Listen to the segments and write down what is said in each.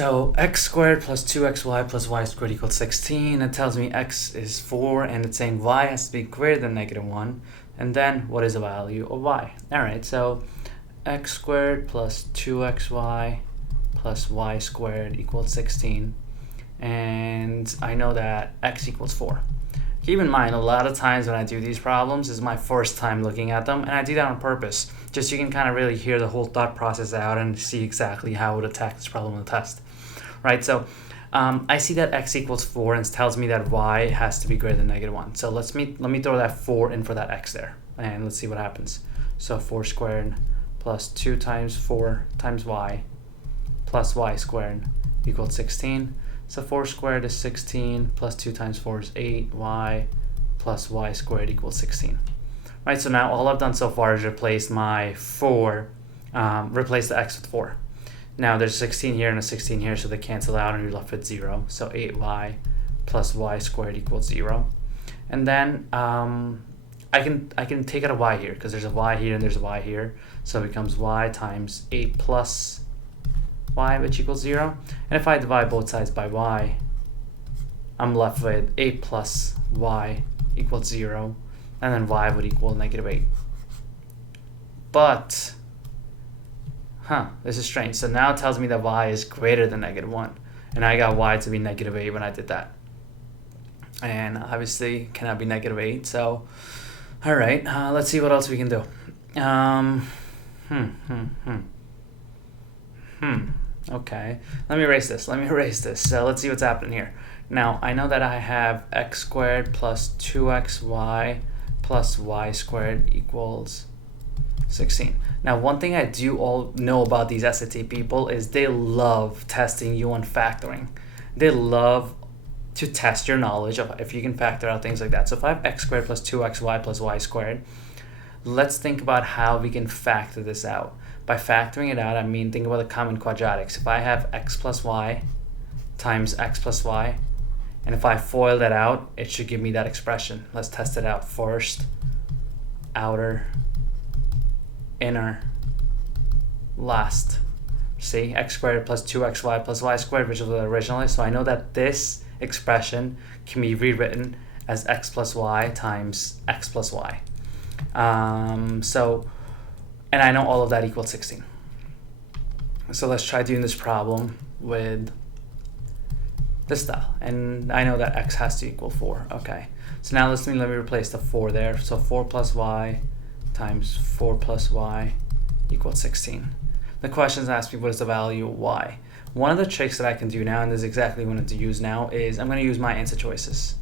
so x squared plus 2xy plus y squared equals 16. It tells me x is 4, and it's saying y has to be greater than -1. And then, what is the value of y? Alright, so x squared plus 2xy plus y squared equals 16. And I know that x equals 4. Keep in mind, a lot of times when I do these problems, this is my first time looking at them, and I do that on purpose, just so you can kind of really hear the whole thought process out and see exactly how I would attack this problem in the test. Right, so I see that x equals 4 and it tells me that y has to be greater than -1. So let me throw that 4 in for that x there, and let's see what happens. So 4 squared plus 2 times 4 times y plus y squared equals 16. So 4 squared is 16, plus 2 times 4 is 8, y plus y squared equals 16. Right, so now all I've done so far is replace my 4, replace the x with 4. Now there's 16 here and a 16 here, so they cancel out and you're left with 0. So 8y plus y squared equals 0. And then I can take out a y here, because there's a y here and there's a y here. So it becomes y times 8 plus y, which equals 0. And if I divide both sides by y, I'm left with 8 plus y equals 0, and then y would equal -8. But, this is strange. So now it tells me that y is greater than -1, and I got y to be -8 when I did that. And obviously cannot be -8, so alright, let's see what else we can do. Okay, let me erase this. So let's see what's happening here. Now, I know that I have x squared plus 2xy plus y squared equals 16. Now, one thing I do all know about these SAT people is they love testing you on factoring. They love to test your knowledge of if you can factor out things like that. So if I have x squared plus 2xy plus y squared, let's think about how we can factor this out. By factoring it out, I mean think about the common quadratics. If I have x plus y times x plus y, and if I FOIL that out, it should give me that expression. Let's test it out. First, outer, inner, last. See, x squared plus 2xy plus y squared, which was originally. So I know that this expression can be rewritten as x plus y times x plus y. And I know all of that equals 16. So let's try doing this problem with this style. And I know that x has to equal 4. Okay. So now let me replace the 4 there. So 4 plus y times 4 plus y equals 16. The questions ask me what is the value of y. One of the tricks that I can do now, and this is exactly what I'm going to use now, is I'm going to use my answer choices.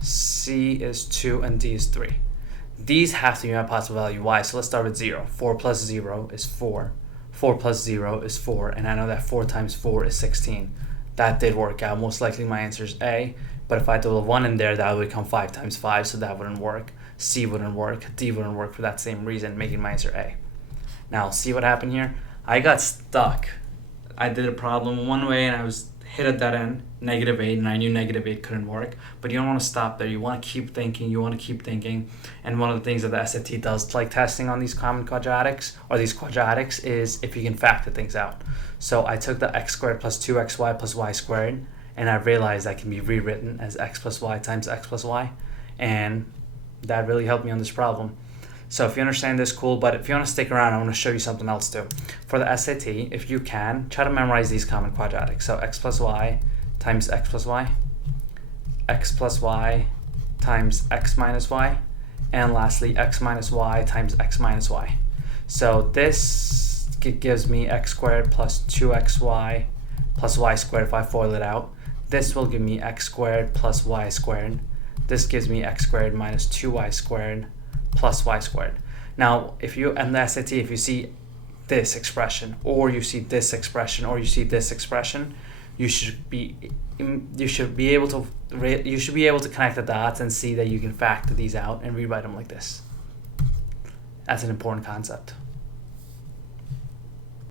C is 2 and D is 3. These have to be my possible value y. So let's start with 0. 4 plus 0 is 4. 4 plus 0 is 4. And I know that 4 times 4 is 16. That did work out. Most likely my answer is A. But if I throw a 1 in there, that would become 5 times 5. So that wouldn't work. C wouldn't work. D wouldn't work for that same reason, making my answer A. Now, see what happened here? I got stuck. I did a problem one way and I was hit at that end, -8, and I knew -8 couldn't work. But you don't want to stop there. You want to keep thinking, And one of the things that the SAT does, like testing on these common quadratics, or these quadratics, is if you can factor things out. So I took the x squared plus 2xy plus y squared, and I realized that can be rewritten as x plus y times x plus y. And that really helped me on this problem. So if you understand this, cool, but if you want to stick around, I want to show you something else too. For the SAT, if you can, try to memorize these common quadratics. So x plus y times x plus y, x plus y times x minus y, and lastly, x minus y times x minus y. So this gives me x squared plus 2xy plus y squared if I FOIL it out. This will give me x squared plus y squared. This gives me x squared minus 2y squared plus y squared. Now, if you, in the SAT, if you see this expression, or you see this expression, or you see this expression, you should be able to connect the dots and see that you can factor these out and rewrite them like this. That's an important concept.